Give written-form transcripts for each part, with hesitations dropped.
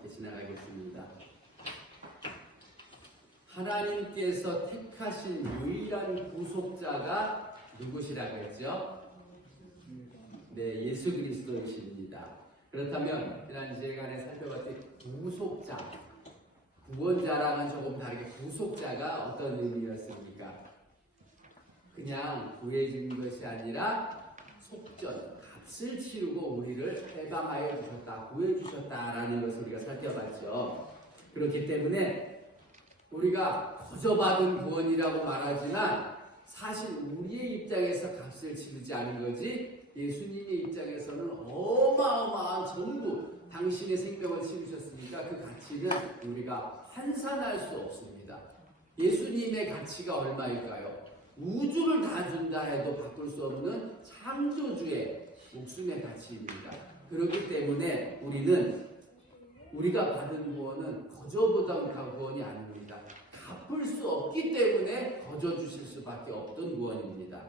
함께 지나가겠습니다. 하나님께서 택하신 유일한 구속자가 누구시라고 했죠? 네, 예수 그리스도이십니다. 그렇다면 지난 시간에 살펴봤듯이 구속자, 구원자랑은 조금 다르게 구속자가 어떤 의미였습니까? 그냥 구해주는 것이 아니라 속전, 값을 치르고 우리를 해방하여 주셨다, 구해주셨다라는 것을 우리가 살펴봤죠. 그렇기 때문에 우리가 거저받은 구원이라고 말하지만 사실 우리의 입장에서 값을 치르지 않은 거지 예수님의 입장에서는 어마어마한 전부 당신의 생명을 치르셨으니까 그 가치는 우리가 환산할 수 없습니다. 예수님의 가치가 얼마일까요? 우주를 다 준다 해도 바꿀 수 없는 창조주의 목숨의 가치입니다. 그렇기 때문에 우리가 받은 구원은 거저보다 구원이 아닙니다. 갚을 수 없기 때문에 거저 주실 수밖에 없던 구원입니다.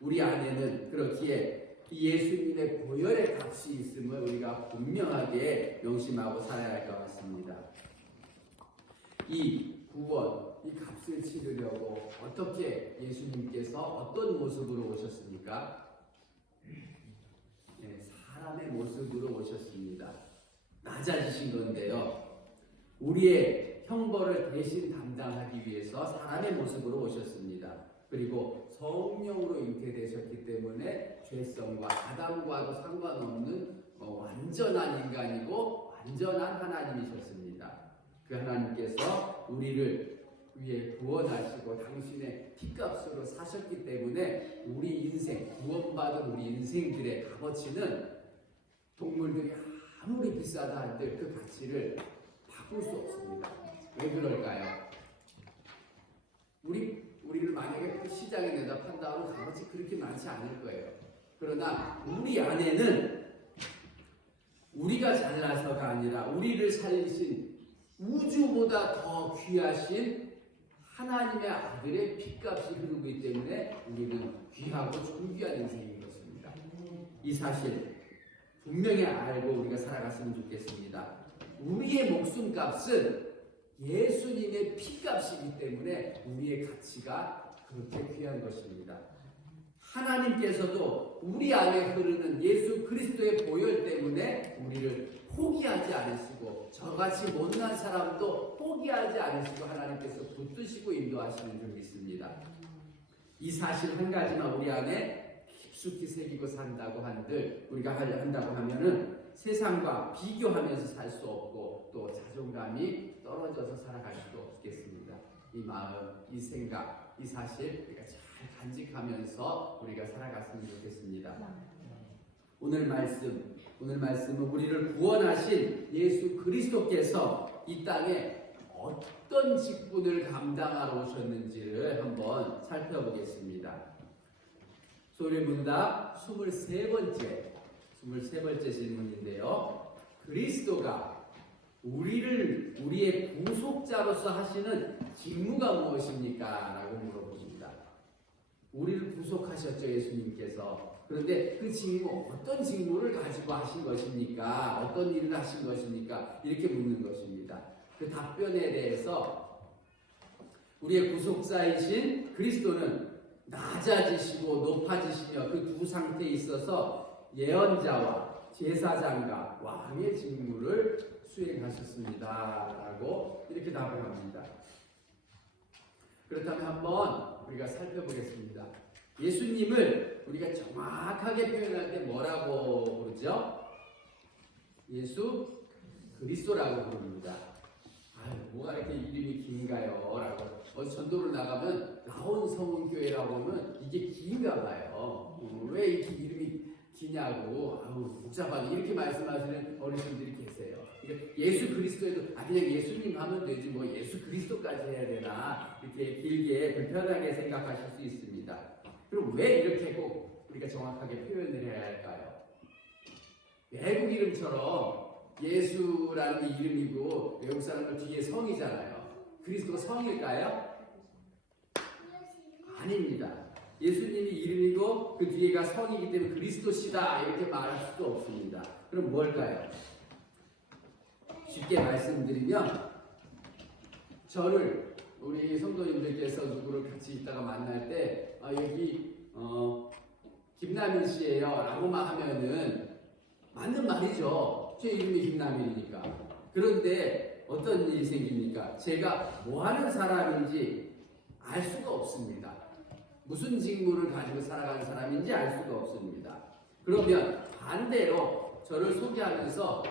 우리 안에는 그렇기에 예수님의 보혈의 값이 있음을 우리가 분명하게 명심하고 살아야 할 것 같습니다. 이 구원, 이 값을 치르려고 어떻게 예수님께서 어떤 모습으로 오셨습니까? 네, 사람의 모습으로 오셨습니다. 낮아지신 건데요. 우리의 형벌을 대신 담당하기 위해서 사람의 모습으로 오셨습니다. 그리고 성령으로 잉태되셨기 때문에 죄성과 아담과도 상관없는 완전한 인간이고 완전한 하나님이셨습니다. 그 하나님께서 우리를 위해 구원하시고 당신의 피값으로 사셨기 때문에 우리 인생, 구원받은 우리 인생들의 값어치는 동물들이 아무리 비싸다 한들 그 가치를 바꿀 수 없습니다. 왜 그럴까요? 우리를 만약에 그 시장에 내다 판다면 값어치 그렇게 많지 않을 거예요. 그러나 우리 안에는 우리가 잘나서가 아니라 우리를 살리신 우주보다 더 귀하신 하나님의 아들의 피값이 흐르고 있기 때문에 우리는 귀하고 존귀한 인생인 것입니다. 이 사실 분명히 알고 우리가 살아갔으면 좋겠습니다. 우리의 목숨값은 예수님의 피값이기 때문에 우리의 가치가 그렇게 귀한 것입니다. 하나님께서도 우리 안에 흐르는 예수 그리스도의 보혈 때문에 우리를 포기하지 않으시고 저같이 못난 사람도 포기하지 않으시고 하나님께서 붙드시고 인도하시는 줄 믿습니다. 이 사실 한 가지만 우리 안에 깊숙이 새기고 산다고 한들 우리가 한다고 하면은 세상과 비교하면서 살 수 없고 또 자존감이 떨어져서 살아갈 수도 없겠습니다. 이 마음, 이 생각, 이 사실 우리가 잘 간직하면서 우리가 살아갔으면 좋겠습니다. 오늘 말씀은 우리를 구원하신 예수 그리스도께서 이 땅에 어떤 직분을 감당하러 오셨는지를 한번 살펴보겠습니다. 소리문답 23번째 질문인데요. 그리스도가 우리의 구속자로서 하시는 직무가 무엇입니까? 라고 물어봅니다. 우리를 구속하셨죠, 예수님께서. 그런데 그 직무, 어떤 직무를 가지고 하신 것입니까? 어떤 일을 하신 것입니까? 이렇게 묻는 것입니다. 그 답변에 대해서 우리의 구속자이신 그리스도는 낮아지시고 높아지시며 그 두 상태에 있어서 예언자와 제사장과 왕의 직무를 수행하셨습니다. 라고 이렇게 답을 합니다. 그렇다면 한번 우리가 살펴보겠습니다. 예수님을 우리가 정확하게 표현할 때 뭐라고 부르죠? 예수 그리스도라고 부릅니다. 뭐가 이렇게 이름이 긴가요? 라고 어디 전도를 나가면 나온 성원교회라고 하면 이게 긴가 봐요. 왜 이렇게 이름이 기냐고 복잡하게 이렇게 말씀하시는 어르신들이 계세요. 그러니까 예수 그리스도에도 그냥 예수님 하면 되지 뭐 예수 그리스도까지 해야 되나 이렇게 길게 불편하게 생각하실 수 있습니다. 그럼 왜 이렇게 꼭 우리가 정확하게 표현을 해야 할까요? 외국 이름처럼 예수라는 게 이름이고 외국 사람들 뒤에 성이잖아요. 그리스도가 성일까요? 아닙니다. 예수님이 이름이고 그 뒤에가 성이기 때문에 그리스도시다 이렇게 말할 수도 없습니다. 그럼 뭘까요? 쉽게 말씀드리면 저를 우리 성도님들께서 누구를 같이 있다가 만날 때 여기 김남일 씨예요 라고만 하면은 맞는 말이죠. 제 이름이 김남일이니까. 그런데 어떤 일이 생깁니까? 제가 뭐 하는 사람인지 알 수가 없습니다. 무슨 직무를 가지고 살아가는 사람인지 알 수가 없습니다. 그러면 반대로 저를 소개하면서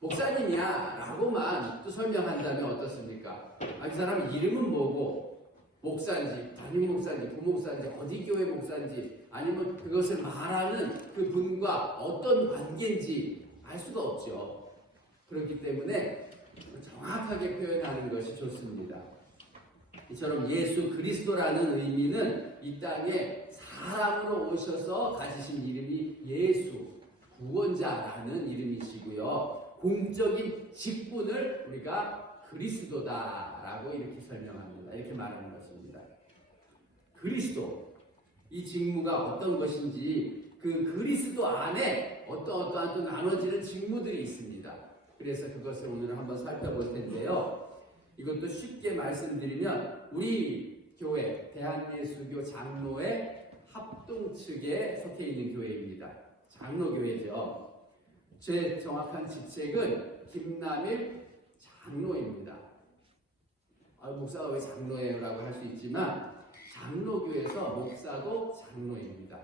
목사님이야 라고만 또 설명한다면 어떻습니까? 이 사람 이름은 뭐고 목사인지 담임 목사인지 부목사인지 어디 교회 목사인지 아니면 그것을 말하는 그 분과 어떤 관계인지 알 수가 없죠. 그렇기 때문에 정확하게 표현하는 것이 좋습니다. 이처럼 예수 그리스도라는 의미는 이 땅에 사람으로 오셔서 가지신 이름이 예수 구원자라는 이름이시고요. 공적인 직분을 우리가 그리스도다라고 이렇게 설명합니다. 이렇게 말하는 것입니다. 그리스도 이 직무가 어떤 것인지 그 그리스도 안에 어떠한 또 나눠지는 직무들이 있습니다. 그래서 그것을 오늘 한번 살펴볼 텐데요. 이것도 쉽게 말씀드리면 우리 교회 대한예수교 장로회 합동 측에 속해 있는 교회입니다. 장로교회죠. 제 정확한 직책은 김남일 장로입니다. 목사가 왜 장로예요? 라고 할 수 있지만 장로교에서 목사도 장로입니다.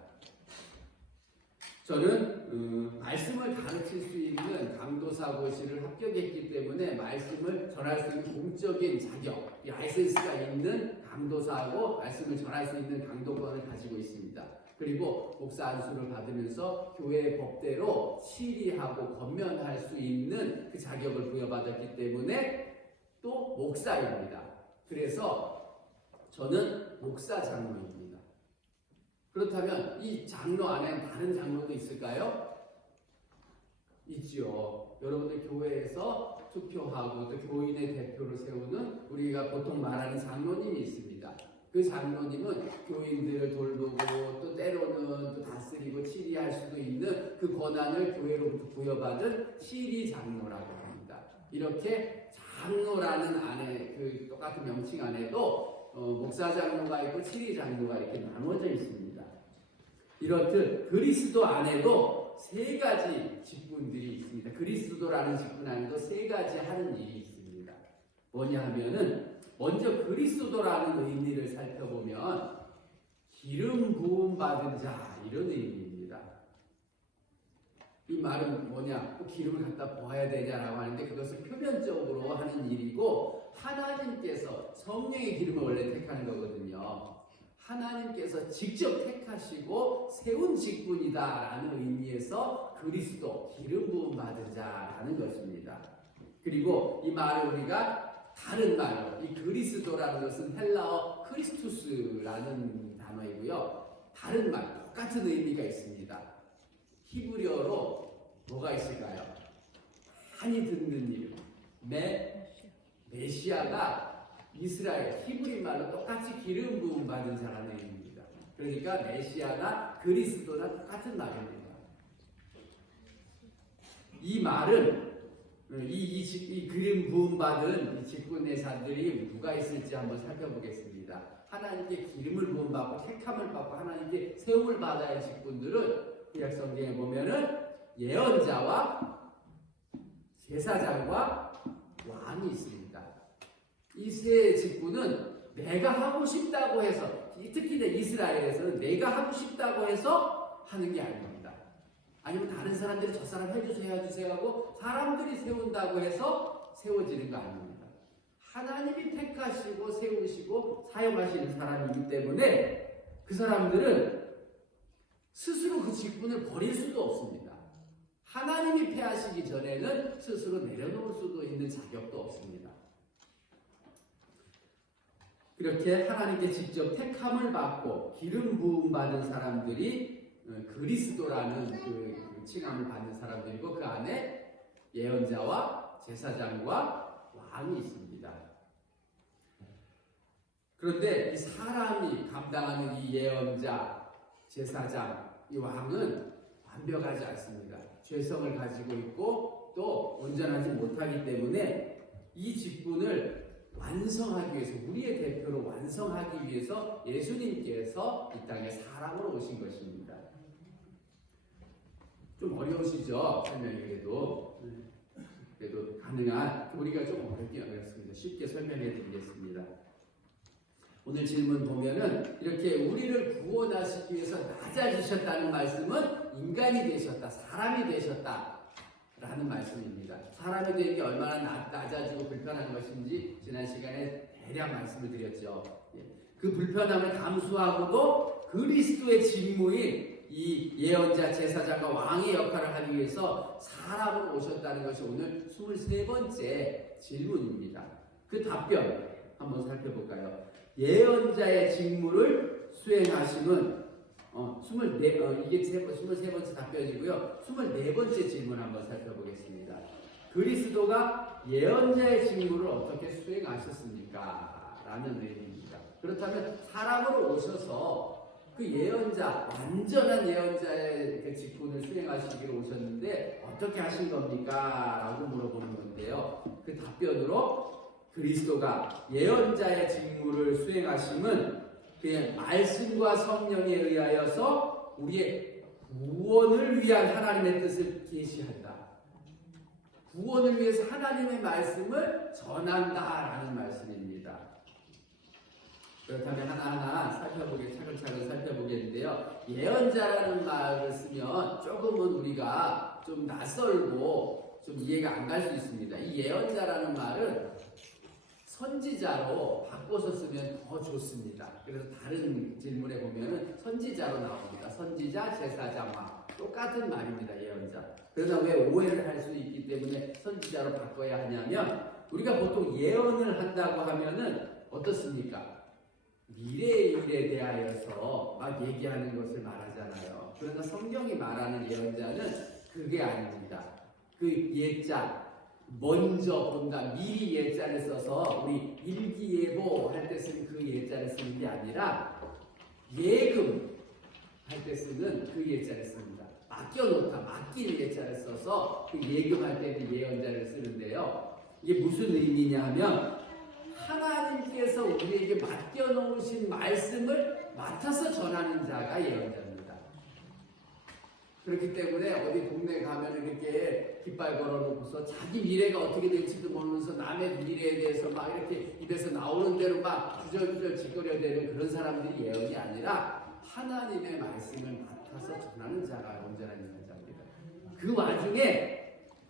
저는 말씀을 가르칠 수 있는 강도사고시를 합격했기 때문에 말씀을 전할 수 있는 공적인 자격, 라이센스가 있는 강도사하고 말씀을 전할 수 있는 강도권을 가지고 있습니다. 그리고 목사 안수를 받으면서 교회의 법대로 시리하고 권면할 수 있는 그 자격을 부여받았기 때문에 또 목사입니다. 그래서 저는 목사 장로입니다. 그렇다면 이 장로 안에는 다른 장로도 있을까요? 있지요. 여러분들 교회에서 투표하고 또 교인의 대표를 세우는 우리가 보통 말하는 장로님이 있습니다. 그 장로님은 교인들을 돌보고 또 때로는 또 다스리고 치리할 수도 있는 그 권한을 교회로부터 부여받은 치리 장로라고 합니다. 이렇게 장로라는 안에 그 똑같은 명칭 안에도 목사 장로가 있고 치리 장로가 이렇게 나눠져 있습니다. 이렇듯 그리스도 안에도 세 가지 직분들이 있습니다. 그리스도라는 직분 안에도 세 가지 하는 일이 있습니다. 뭐냐 하면은 먼저 그리스도라는 의미를 살펴보면 기름 부음 받은 자 이런 의미입니다. 이 말은 뭐냐? 꼭 기름을 갖다 부어야 되냐라고 하는데 그것을 표면적으로 하는 일이고 하나님께서 성령의 기름을 원래 택하는 거거든요. 하나님께서 직접 택하시고 세운 직분이다라는 의미에서 그리스도 기름 부음 받은 자라는 것입니다. 그리고 이 말을 우리가 다른 말로 이 그리스도라는 것은 헬라어 크리스투스라는 단어이고요. 다른 말 똑같은 의미가 있습니다. 히브리어로 뭐가 있을까요? 많이 듣는 이름 메시아가 이스라엘 히브리 말로 똑같이 기름 부음 받은 자라는 의미입니다. 그러니까 메시아나 그리스도나 똑같은 말입니다. 이 말은 이 기름 부음 받은 이 직분의 자들이 누가 있을지 한번 살펴보겠습니다. 하나님께 기름을 부음 받고 택함을 받고 하나님께 세움을 받아야 할 직분들은 구약 성경에 보면은 예언자와 제사장과 왕이 있습니다. 이 세 직분은 내가 하고 싶다고 해서 특히 이스라엘에서는 내가 하고 싶다고 해서 하는 게 아닙니다. 아니면 다른 사람들이 저 사람 해주세요 하고 사람들이 세운다고 해서 세워지는 거 아닙니다. 하나님이 택하시고 세우시고 사용하시는 사람이기 때문에 그 사람들은 스스로 그 직분을 버릴 수도 없습니다. 하나님이 폐하시기 전에는 스스로 내려놓을 수도 있는 자격도 없습니다. 그렇게 하나님께 직접 택함을 받고 기름 부음 받은 사람들이 그리스도라는 그 칭함을 받는 사람들이고 그 안에 예언자와 제사장과 왕이 있습니다. 그런데 이 사람이 감당하는 이 예언자, 제사장, 이 왕은 완벽하지 않습니다. 죄성을 가지고 있고 또 온전하지 못하기 때문에 이 직분을 완성하기 위해서, 우리의 대표로 완성하기 위해서 예수님께서 이 땅에 사람으로 오신 것입니다. 좀 어려우시죠? 설명이 그래도 가능한, 우리가 좀 어렵긴 어렵습니다. 쉽게 설명해 드리겠습니다. 오늘 질문 보면은 이렇게 우리를 구원하시기 위해서 낮아지셨다는 말씀은 인간이 되셨다, 사람이 되셨다 라는 말씀입니다. 사람이 되는 게 얼마나 낮아지고 불편한 것인지 지난 시간에 대략 말씀을 드렸죠. 그 불편함을 감수하고도 그리스도의 직무인 이 예언자, 제사장과 왕의 역할을 하기 위해서 사람으로 오셨다는 것이 오늘 23번째 질문입니다. 그 답변 한번 살펴볼까요? 예언자의 직무를 수행하심은 이게 23번째 답변이고요. 24번째 질문 한번 살펴보겠습니다. 그리스도가 예언자의 직무를 어떻게 수행하셨습니까? 라는 의미입니다. 그렇다면 사람으로 오셔서 그 예언자, 완전한 예언자의 그 직분을 수행하시기로 오셨는데 어떻게 하신 겁니까? 라고 물어보는 건데요. 그 답변으로 그리스도가 예언자의 직무를 수행하심은 그냥 말씀과 성령에 의하여서 우리의 구원을 위한 하나님의 뜻을 계시한다. 구원을 위해서 하나님의 말씀을 전한다라는 말씀입니다. 그렇다면 하나하나 차근차근 살펴보겠는데요. 예언자라는 말을 쓰면 조금은 우리가 좀 낯설고 좀 이해가 안 갈 수 있습니다. 이 예언자라는 말은 선지자로 바꿔서 쓰면 더 좋습니다. 그래서 다른 질문에 보면은 선지자로 나옵니다. 선지자, 제사장과 똑같은 말입니다. 예언자. 그러나 왜 오해를 할 수 있기 때문에 선지자로 바꿔야 하냐면, 우리가 보통 예언을 한다고 하면은 어떻습니까? 미래의 일에 대하여서 막 얘기하는 것을 말하잖아요. 그러나 성경이 말하는 예언자는 그게 아닙니다. 그 예자, 먼저 본다, 미리 예자를 써서 우리 일기예보 할 때 쓰는 그 예자를 쓰는 게 아니라 예금 할 때 쓰는 그 예자를 씁니다. 맡겨놓다, 맡길 예자를 써서 그 예금할 때 그 예언자를 쓰는데요. 이게 무슨 의미냐 하면 하나님께서 우리에게 맡겨놓으신 말씀을 맡아서 전하는 자가 예언자입니다. 그렇기 때문에 어디 동네 가면 이렇게 깃발 걸어놓고서 자기 미래가 어떻게 될지도 모르면서 남의 미래에 대해서 막 이렇게 입에서 나오는 대로 막 주절주절 짓거려대는 그런 사람들이 예언이 아니라 하나님의 말씀을 맡아서 전하는 자가 온전한 예언자입니다. 그 와중에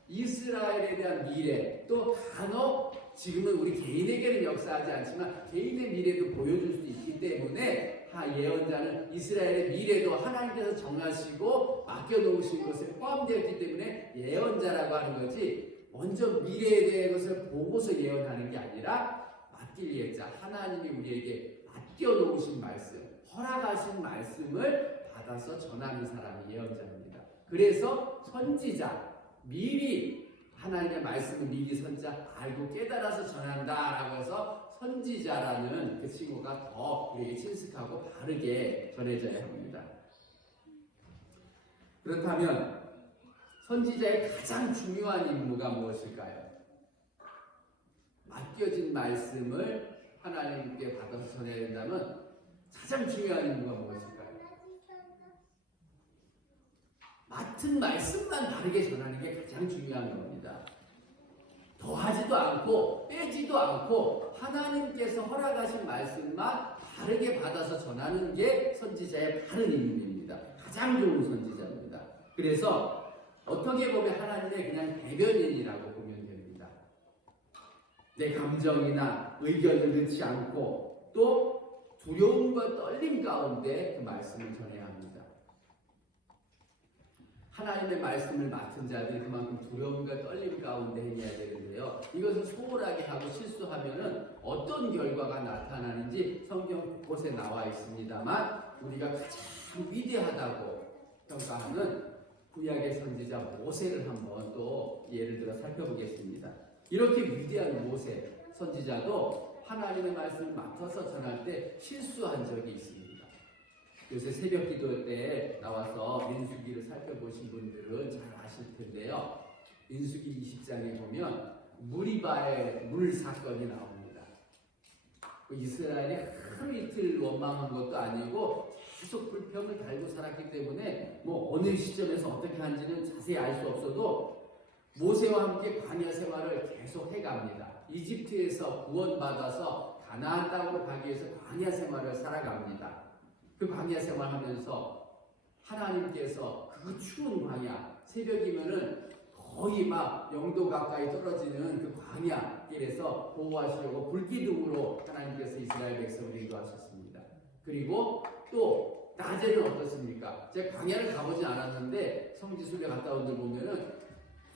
이스라엘에 대한 미래, 또 간혹 지금은 우리 개인에게는 역사하지 않지만 개인의 미래도 보여줄 수 있기 때문에 예언자는 이스라엘의 미래도 하나님께서 정하시고 맡겨놓으신 것에 포함되었기 때문에 예언자라고 하는 거지, 먼저 미래에 대한 것을 보고서 예언하는 게 아니라 맡길 예자, 하나님이 우리에게 맡겨놓으신 말씀, 허락하신 말씀을 받아서 전하는 사람이 예언자입니다. 그래서 선지자, 미리 하나님의 말씀을 미리 선지자 알고 깨달아서 전한다라고 해서 선지자라는 그 칭호가 더 우리에게 친숙하고 바르게 전해져야 합니다. 그렇다면 선지자의 가장 중요한 임무가 무엇일까요? 맡겨진 말씀을 하나님께 받아서 전해야 된다면 가장 중요한 임무가 무엇일까요? 맡은 말씀만 바르게 전하는 게 가장 중요한 겁니다. 더하지도 않고 빼지도 않고 하나님께서 허락하신 말씀만 바르게 받아서 전하는 게 선지자의 바른 임무입니다. 가장 좋은 선지자입니다. 그래서 어떻게 보면 하나님의 그냥 대변인이라고 보면 됩니다. 내 감정이나 의견을 넣지 않고 또 두려움과 떨림 가운데 그 말씀을 전해야 합니다. 하나님의 말씀을 맡은 자들이 그만큼 두려움과 떨림 가운데 행해야 되는데요. 이것을 소홀하게 하고 실수하면은 어떤 결과가 나타나는지 성경 곳곳에 나와 있습니다만, 우리가 가장 위대하다고 평가하는 구약의 선지자 모세를 한번 또 예를 들어 살펴보겠습니다. 이렇게 위대한 모세 선지자도 하나님의 말씀을 맡아서 전할 때 실수한 적이 있습니다. 요새 새벽 기도 때 나와서 민수기를 살펴보신 분들은 잘 아실 텐데요. 민수기 20장에 보면 무리바의 물 사건이 나옵니다. 이스라엘이 하루 이틀 원망한 것도 아니고 계속 불평을 달고 살았기 때문에 뭐 어느 시점에서 어떻게 하는지는 자세히 알 수 없어도 모세와 함께 광야 생활을 계속 해갑니다. 이집트에서 구원받아서 가나안 땅으로 가기 위해서 광야 생활을 살아갑니다. 그 광야 생활하면서 하나님께서 그 추운 광야, 새벽이면은 거의 막 0도 가까이 떨어지는 그 광야 길에서 보호하시려고 불기둥으로 하나님께서 이스라엘 백성을 인도하셨습니다. 그리고 또 낮에는 어떻습니까? 제가 광야를 가보진 않았는데 성지순례 갔다 온 데 보면은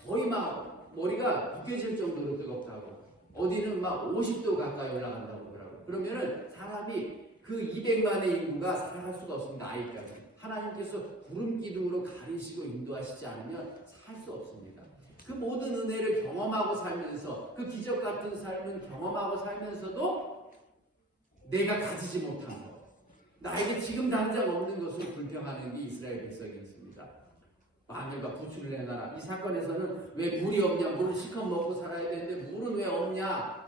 거의 막 머리가 벗겨질 정도로 뜨겁다고, 어디는 막 50도 가까이 올라간다고 그러더라고요. 그러면은 사람이 그 200만의 인구가 살아갈 수가 없습니다. 아이까지. 하나님께서 구름 기둥으로 가리시고 인도하시지 않으면 살 수 없습니다. 그 모든 은혜를 경험하고 살면서, 그 기적 같은 삶을 경험하고 살면서도 내가 가지지 못한 것, 나에게 지금 당장 없는 것을 불평하는 게 이스라엘 백성이었습니다. 마늘과 부추를 내놔라. 이 사건에서는 왜 물이 없냐? 물을 실컷 먹고 살아야 되는데 물은 왜 없냐?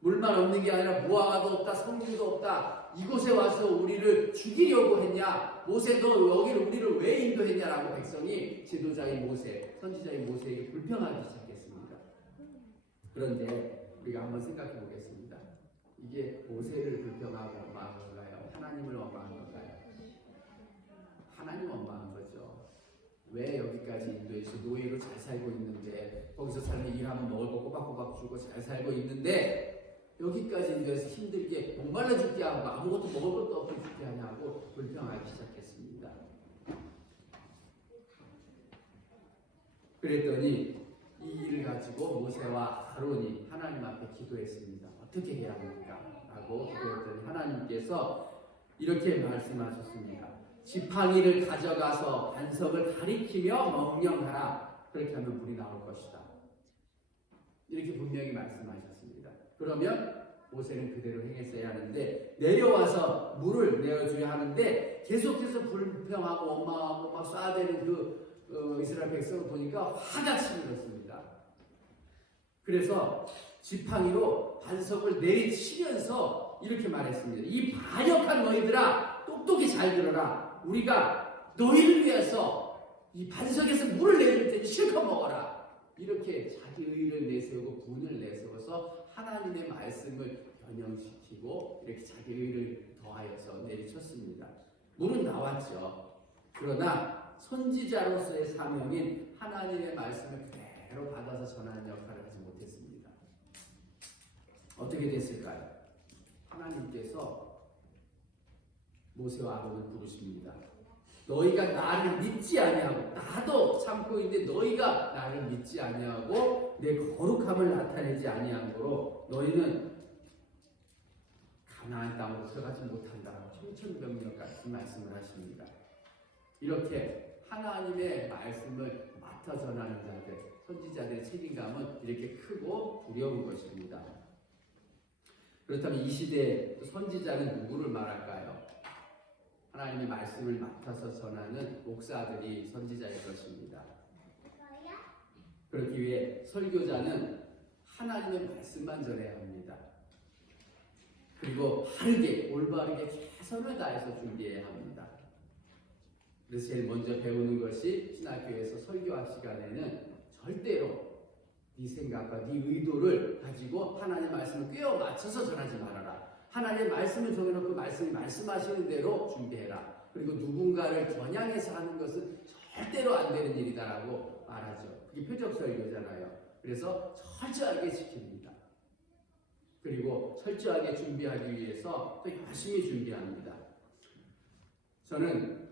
물만 없는 게 아니라 무화과도 없다, 석류도 없다. 이곳에 와서 우리를 죽이려고 했냐? 모세, 너 여기를 우리를 왜 인도했냐라고 백성이 지도자인 모세, 선지자인 모세에게 불평하기 시작했습니다. 그런데 우리가 한번 생각해 보겠습니다. 이게 모세를 불평하고 원망한 건가요? 하나님을 원망한 건가요? 하나님 원망한 거죠. 왜 여기까지 인도해서 노예로 잘 살고 있는데, 거기서 살면 일하면 먹을 거 꼬박꼬박 주고 잘 살고 있는데 여기까지 인도해서 힘들게 목말라 죽게 하고 아무것도 먹을 것도 없게 죽게 하냐고 불평하기 시작했습니다. 그랬더니 이 일을 가지고 모세와 아론이 하나님 앞에 기도했습니다. 어떻게 해야 합니까? 라고 기도했더니 하나님께서 이렇게 말씀하셨습니다. 지팡이를 가져가서 반석을 가리키며 명령하라. 그렇게 하면 불이 나올 것이다. 이렇게 분명히 말씀하셨습니다. 그러면 모세는 그대로 행했어야 하는데, 내려와서 물을 내어줘야 하는데 계속해서 불평하고 원망하고 막 쏴대는 그 이스라엘 백성을 보니까 화가 치밀었습니다. 그래서 지팡이로 반석을 내리치면서 이렇게 말했습니다. 이 반역한 너희들아, 똑똑히 잘 들어라. 우리가 너희를 위해서 이 반석에서 물을 내줄 테니 실컷 먹어라. 이렇게 자기 의를 내세우고 분을 내세워서 하나님의 말씀을 변형시키고 이렇게 자기 의를 더하여서 내리쳤습니다. 물은 나왔죠. 그러나 선지자로서의 사명인 하나님의 말씀을 그대로 받아서 전하는 역할을 하지 못했습니다. 어떻게 됐을까요? 하나님께서 모세와 아론을 부르십니다. 너희가 나를 믿지 아니하고, 나도 참고 있는데 너희가 나를 믿지 아니하고 내 거룩함을 나타내지 아니하므로 너희는 가나안 땅으로 들어가지 못한다. 청천벽력 같은 말씀을 하십니다. 이렇게 하나님의 말씀을 맡아 전하는 자들, 선지자들의 책임감은 이렇게 크고 두려운 것입니다. 그렇다면 이 시대의 선지자는 누구를 말할까요? 하나님의 말씀을 맡아서 전하는 목사들이 선지자일 것입니다. 그렇기 위해 설교자는 하나님의 말씀만 전해야 합니다. 그리고 바르게, 올바르게 최선을 다해서 준비해야 합니다. 그래서 제일 먼저 배우는 것이 신학교에서 설교학 시간에는 절대로 네 생각과 네 의도를 가지고 하나님의 말씀을 꿰어 맞춰서 전하지 말아라. 하나님의 말씀을 정해놓고 말씀이 말씀하시는 대로 준비해라. 그리고 누군가를 겨냥해서 하는 것은 절대로 안 되는 일이다라고 말하죠. 그게 표적 설교잖아요. 그래서 철저하게 지킵니다. 그리고 철저하게 준비하기 위해서 또 열심히 준비합니다. 저는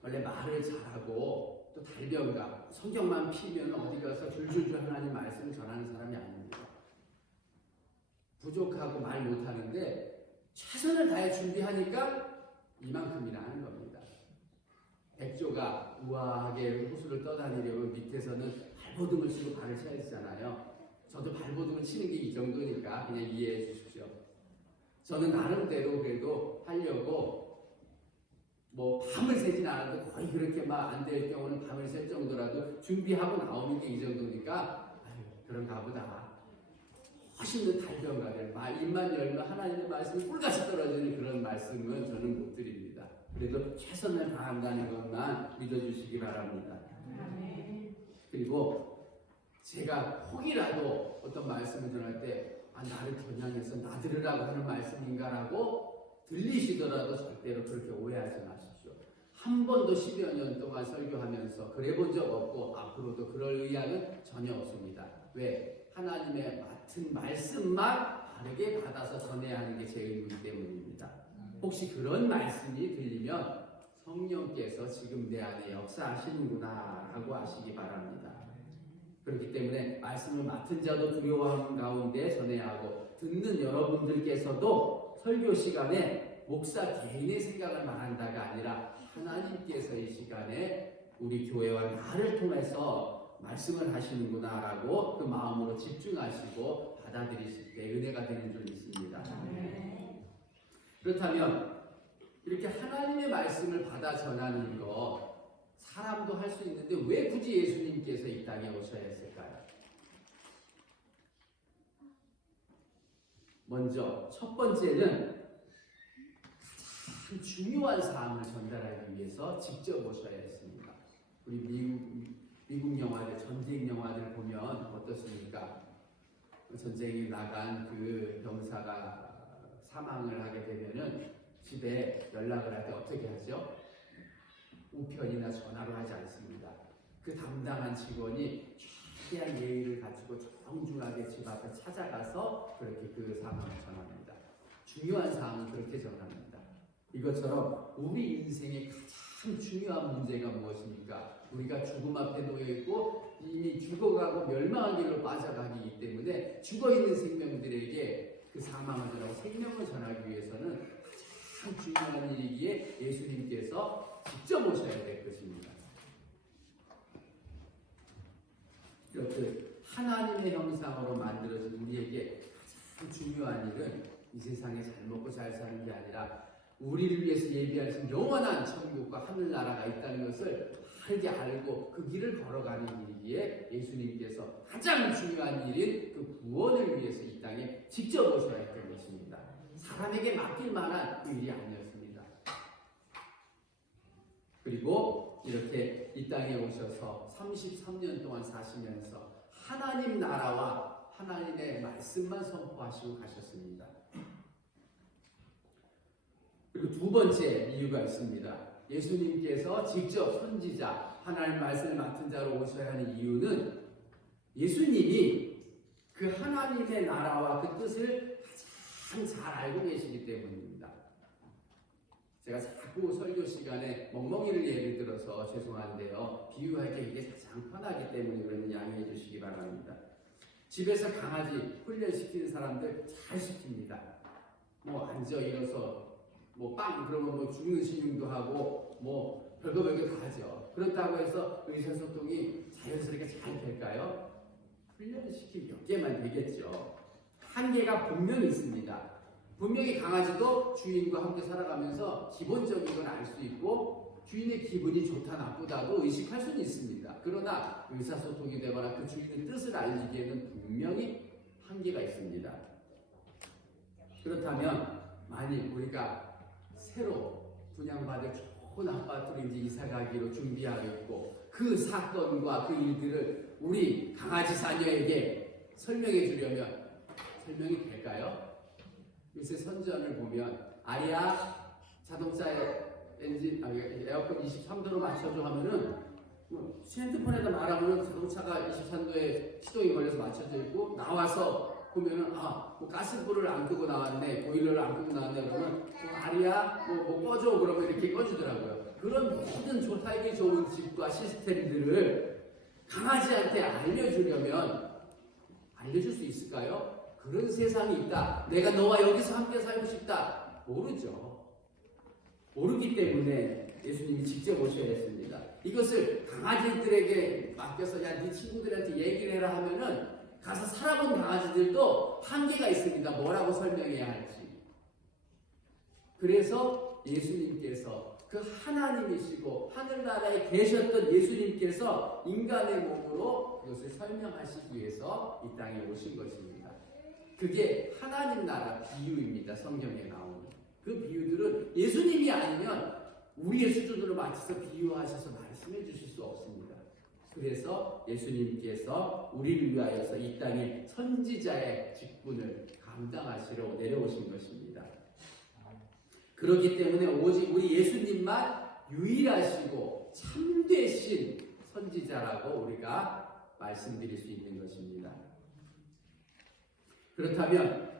원래 말을 잘하고 또 달변가, 성경만 피면 어디 가서 줄줄줄 하나님 말씀을 전하는 사람이 아닙니다. 부족하고 말 못하는데 최선을 다해 준비하니까 이만큼이나 하는 겁니다. 백조가 우아하게 호수를 떠다니려면 밑에서는 발버둥을 치고 발을 쳐야 되잖아요. 저도 발버둥을 치는 게 이 정도니까 그냥 이해해 주십시오. 저는 나름대로 그래도 하려고 뭐 밤을 새진 않아도 거의 그렇게 막 안 될 경우는 밤을 샐 정도라도 준비하고 나오는 게 이 정도니까 아유, 그런가 보다. 멋있는 달변가들 입만 열면 하나님의 말씀이 꿀같이 떨어지는 그런 말씀은 저는 못 드립니다. 그래도 최선을 다한다는 것만 믿어주시기 바랍니다. 그리고 제가 혹이라도 어떤 말씀을 전할 때 나를 겨냥해서 나 들으라고 하는 말씀인가라고 들리시더라도 절대로 그렇게 오해하지 마십시오. 한 번도 10여 년 동안 설교하면서 그래 본 적 없고 앞으로도 그럴 의향은 전혀 없습니다. 왜? 하나님의 맡은 말씀만 바르게 받아서 전해야 하는 게 제 의무이기 때문입니다. 혹시 그런 말씀이 들리면 성령께서 지금 내 안에 역사하시는구나 라고 하시기 바랍니다. 그렇기 때문에 말씀을 맡은 자도 두려워하는 가운데 전해야 하고 듣는 여러분들께서도 설교 시간에 목사 개인의 생각을 말한다가 아니라 하나님께서 이 시간에 우리 교회와 나를 통해서 말씀을 하시는구나 라고 그 마음으로 집중하시고 받아들이실 때 은혜가 되는 줄 믿습니다. 그렇다면 이렇게 하나님의 말씀을 받아 전하는 것 사람도 할 수 있는데 왜 굳이 예수님께서 이 땅에 오셔야 했을까요? 먼저 첫 번째는 가장 중요한 사항을 전달하기 위해서 직접 오셔야 했습니다. 우리 미국 영화들, 전쟁 영화들 보면 어떻습니까? 전쟁에 나간 그 병사가 사망을 하게 되면은 집에 연락을 할 때 어떻게 하죠? 우편이나 전화로 하지 않습니다. 그 담당한 직원이 최대한 예의를 갖추고 정중하게 집 앞에 찾아가서 그렇게 그 상황을 전합니다. 중요한 사항은 그렇게 전합니다. 이것처럼 우리 인생의 가장 중요한 문제가 무엇입니까? 우리가 죽음 앞에 놓여있고 이미 죽어가고 멸망한 길로 빠져가기 때문에 죽어있는 생명들에게 그 사망을 전하고 생명을 전하기 위해서는 가장 중요한 일이기에 예수님께서 직접 오셔야 될 것입니다. 이렇듯 하나님의 형상으로 만들어진 우리에게 가장 중요한 일은 이 세상에 잘 먹고 잘 사는 게 아니라 우리를 위해서 예비하신 영원한 천국과 하늘나라가 있다는 것을 알게 알고 그 길을 걸어가는 일이기에 예수님께서 가장 중요한 일인 그 구원을 위해서 이 땅에 직접 오셔야 했던 것입니다. 사람에게 맡길 만한 그 일이 아니었습니다. 그리고 이렇게 이 땅에 오셔서 33년 동안 사시면서 하나님 나라와 하나님의 말씀만 선포하시고 가셨습니다. 그리고 두 번째 이유가 있습니다. 예수님께서 직접 선지자, 하나님 말씀을 맡은 자로 오셔야 하는 이유는 예수님이 그 하나님의 나라와 그 뜻을 가장 잘 알고 계시기 때문입니다. 제가 자꾸 설교 시간에 멍멍이를 예를 들어서 죄송한데요. 비유하기 이게 가장 편하기 때문에 그러면 양해해 주시기 바랍니다. 집에서 강아지 훈련시키는 사람들 잘 시킵니다. 뭐 앉아 일어서 뭐 빵 그러면 뭐 죽는 신용도 하고 뭐 별거 다 하죠. 그렇다고 해서 의사소통이 자연스럽게 잘 될까요? 훈련시키면 몇 개만 되겠죠. 한계가 분명히 있습니다. 분명히 강아지도 주인과 함께 살아가면서 기본적인 걸 알 수 있고 주인의 기분이 좋다 나쁘다도 의식할 수는 있습니다. 그러나 의사소통이 되거나 그 주인의 뜻을 알리기에는 분명히 한계가 있습니다. 그렇다면 만일 우리가 새로 분양받을 좋은 아파트로 이제 이사가기로 준비하고 있고 그 사건과 그 일들을 우리 강아지 사녀에게 설명해 주려면 설명이 될까요? 요새 선전을 보면 아리야 자동차에 엔진 에어컨 23도로 맞춰줘 하면은 핸드폰에다 말하면 자동차가 23도에 시동이 걸려서 맞춰져 있고 나와서 보면은 뭐 가스불을 안 끄고 나왔네, 보일러를 안 끄고 나왔네 그러면 아리야 뭐 꺼줘 그러면 이렇게 꺼주더라고요. 그런 모든 살기 좋은 집과 시스템들을 강아지한테 알려주려면 알려줄 수 있을까요? 그런 세상이 있다. 내가 너와 여기서 함께 살고 싶다. 모르죠. 모르기 때문에 예수님이 직접 오셔야 했습니다. 이것을 강아지들에게 맡겨서 야, 네 친구들한테 얘기를 해라 하면은 가서 살아본 강아지들도 한계가 있습니다. 뭐라고 설명해야 할지. 그래서 예수님께서 그 하나님이시고 하늘나라에 계셨던 예수님께서 인간의 몸으로 그것을 설명하시기 위해서 이 땅에 오신 것입니다. 그게 하나님 나라 비유입니다. 성경에 나오는 그 비유들은 예수님이 아니면 우리의 수준으로 맞춰서 비유하셔서 말씀해 주실 수 없습니다. 그래서 예수님께서 우리를 위하여서 이 땅에 선지자의 직분을 감당하시러 내려오신 것입니다. 그렇기 때문에 오직 우리 예수님만 유일하시고 참되신 선지자라고 우리가 말씀드릴 수 있는 것입니다. 그렇다면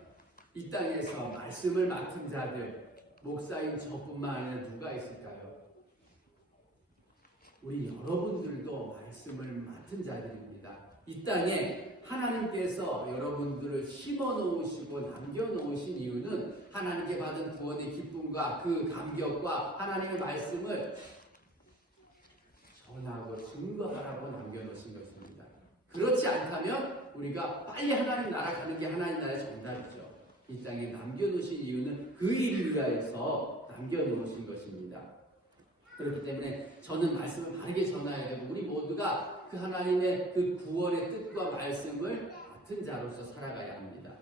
이 땅에서 말씀을 맡은 자들, 목사인 저뿐만 아니라 누가 있을까요? 우리 여러분들도 말씀을 맡은 자들입니다. 이 땅에 하나님께서 여러분들을 심어놓으시고 남겨놓으신 이유는 하나님께 받은 구원의 기쁨과 그 감격과 하나님의 말씀을 전하고 증거하라고 남겨놓으신 것입니다. 그렇지 않다면 우리가 빨리 하나님 나라 가는 게 하나님 나라의 정답이죠. 이 땅에 남겨놓으신 이유는 그 일을 위하여서 남겨놓으신 것입니다. 그렇기 때문에 저는 말씀을 바르게 전해야 되고 우리 모두가 그 하나님의 그 구원의 뜻과 말씀을 맡은 자로서 살아가야 합니다.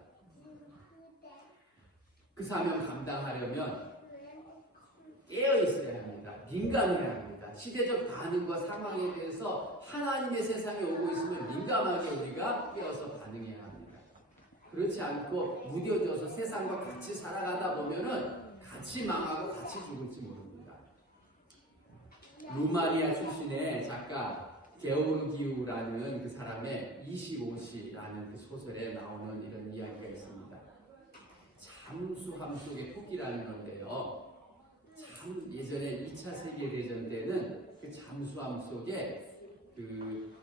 그 사명 감당하려면 깨어 있어야 합니다. 민감해야 합니다. 시대적 반응과 상황에 대해서 하나님의 세상에 오고 있으면 민감하게 우리가 깨어서 반응해야 합니다. 그렇지 않고 무뎌져서 세상과 같이 살아가다 보면은 같이 망하고 같이 죽을지 모릅니다. 루마니아 출신의 작가 게오르기우라는 그 사람의 25시라는 그 소설에 나오는 이런 이야기가 있습니다. 잠수함 속의 토끼라는 건데요. 참 예전에 2차 세계대전 때는 그 잠수함 속에 그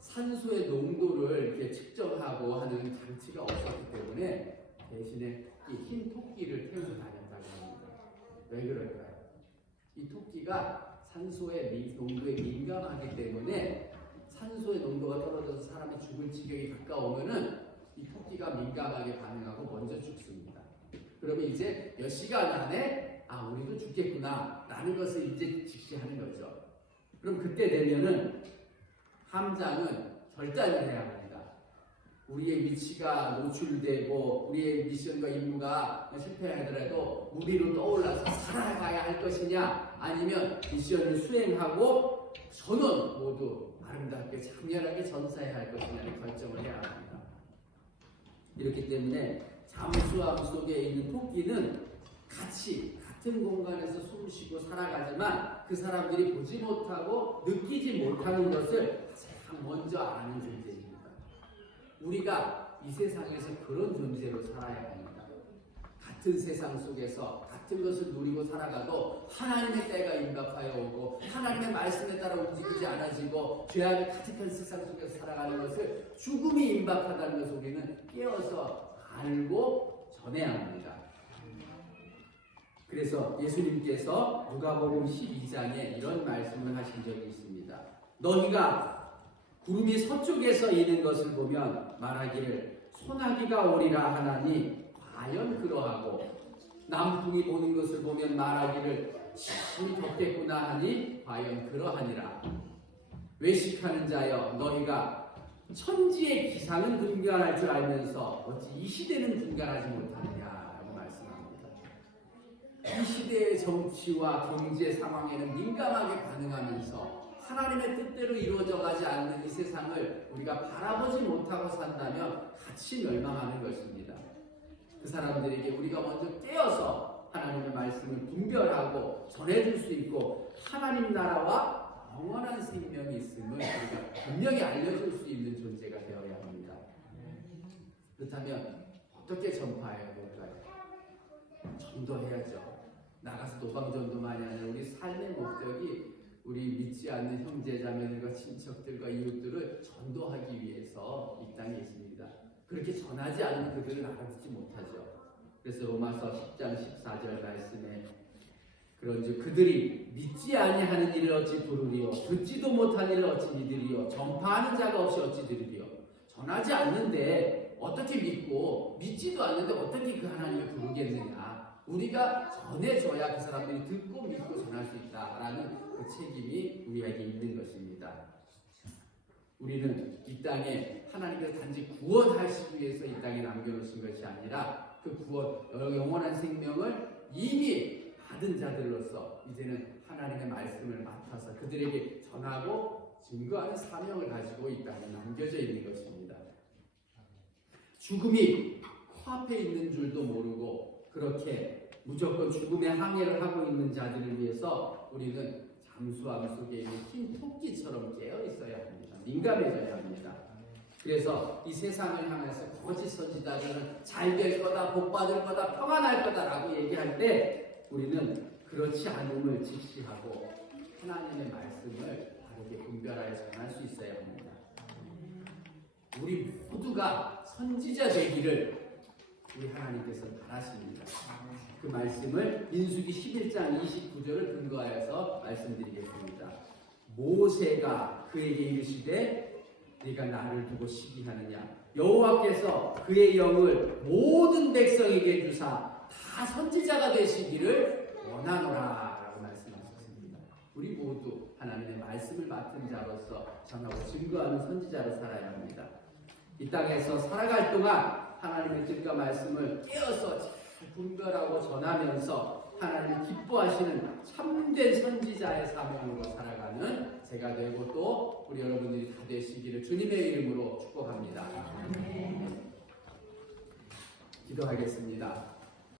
산소의 농도를 이렇게 측정하고 하는 장치가 없었기 때문에 대신에 이 흰 토끼를 태우고 다녔다고 합니다. 왜 그럴까요? 이 토끼가 산소의 농도에 민감하기 때문에 산소의 농도가 떨어져서 사람이 죽을 지경이 가까우면은 이 토끼가 민감하게 반응하고 먼저 죽습니다. 그러면 이제 몇 시간 안에 우리도 죽겠구나 라는 것을 이제 직시하는 거죠. 그럼 그때 되면은 함장은 결단을 해야 합니다. 우리의 위치가 노출되고 우리의 미션과 임무가 실패하더라도 무리로 떠올라서 살아가야 할 것이냐 아니면 미션을 수행하고 전원 모두 아름답게 장렬하게 전사해야 할 것이냐를 결정을 해야 합니다. 이렇기 때문에 잠수함 속에 있는 토끼는 같은 공간에서 숨쉬고 살아가지만 그 사람들이 보지 못하고 느끼지 못하는 것을 가장 먼저 아는 존재입니다. 우리가 이 세상에서 그런 존재로 살아야 합니다. 같은 세상 속에서 같은 것을 누리고 살아가도 하나님의 때가 임박하여 오고 하나님의 말씀에 따라 움직이지 않아지고 죄악이 가득한 세상 속에서 살아가는 것을 죽음이 임박하다는 것을 우리는 깨어서 알고 전해야 합니다. 그래서 예수님께서 누가복음 12장에 이런 말씀을 하신 적이 있습니다. 너희가 구름이 서쪽에서 이는 것을 보면 말하기를 소나기가 오리라 하나니 과연 그러하고 남풍이 보는 것을 보면 말하기를 심히 덥겠구나 하니 과연 그러하니라. 외식하는 자여 너희가 천지의 기상은 분간할 줄 알면서 어찌 이 시대는 분간하지 못하느냐라고 말씀합니다. 이 시대의 정치와 경제 상황에는 민감하게 반응하면서 하나님의 뜻대로 이루어져가지 않는 이 세상을 우리가 바라보지 못하고 산다면 같이 멸망하는 것입니다. 그 사람들에게 우리가 먼저 깨어서 하나님의 말씀을 분별하고 전해줄 수 있고 하나님 나라와 영원한 생명이 있음을 우리가 분명히 알려줄 수 있는 존재가 되어야 합니다. 그렇다면 어떻게 전파해야 될까요? 전도해야죠. 나가서 노방전도만이 아니라 우리 삶의 목적이 우리 믿지 않는 형제자매들과 친척들과 이웃들을 전도하기 위해서 이 땅에 있습니다. 그렇게 전하지 않는 그들은 알아듣지 못하죠. 그래서 로마서 10장 14절 말씀에 그런즉 그들이 믿지 아니하는 일을 어찌 부르리요 듣지도 못한 일을 어찌 믿으리요 전파하는 자가 없이 어찌 들으리요. 전하지 않는데 어떻게 믿고 믿지도 않는데 어떻게 그 하나님을 부르겠느냐. 우리가 전해줘야 그 사람들이 듣고 믿고 전할 수 있다라는 그 책임이 우리에게 있는 것입니다. 우리는 이 땅에 하나님께서 단지 구원하시기 위해서 이 땅에 남겨놓으신 것이 아니라 그 구원, 영원한 생명을 이미 받은 자들로서 이제는 하나님의 말씀을 맡아서 그들에게 전하고 증거하는 사명을 가지고 이 땅에 남겨져 있는 것입니다. 죽음이 코앞에 있는 줄도 모르고 그렇게 무조건 죽음의 항해를 하고 있는 자들을 위해서 우리는 잠수함 속에 있는 흰 토끼처럼 깨어 있어야 합니다. 민감해져야 합니다. 그래서 이 세상을 향해서 거짓 선지자들은 잘 될 거다, 복 받을 거다, 평안할 거다라고 얘기할 때 우리는 그렇지 않음을 직시하고 하나님의 말씀을 바르게 분별하여 전할 수 있어야 합니다. 우리 모두가 선지자 되기를 우리 하나님께서 바라십니다. 그 말씀을 민수기 11장 29절을 근거하여서 말씀드리겠습니다. 모세가 그에게 이르시되 네가 나를 두고 시기하느냐 여호와께서 그의 영을 모든 백성에게 주사 다 선지자가 되시기를 원하노라 라고 말씀하셨습니다. 우리 모두 하나님의 말씀을 맡은 자로서 전하고 증거하는 선지자로 살아야 합니다. 이 땅에서 살아갈 동안 하나님의 뜻과 말씀을 깨어서 잘 분별하고 전하면서 하나님이 기뻐하시는 참된 선지자의 사명으로 살아가는 제가 되고 또 우리 여러분들이 다 되시기를 주님의 이름으로 축복합니다. 기도하겠습니다.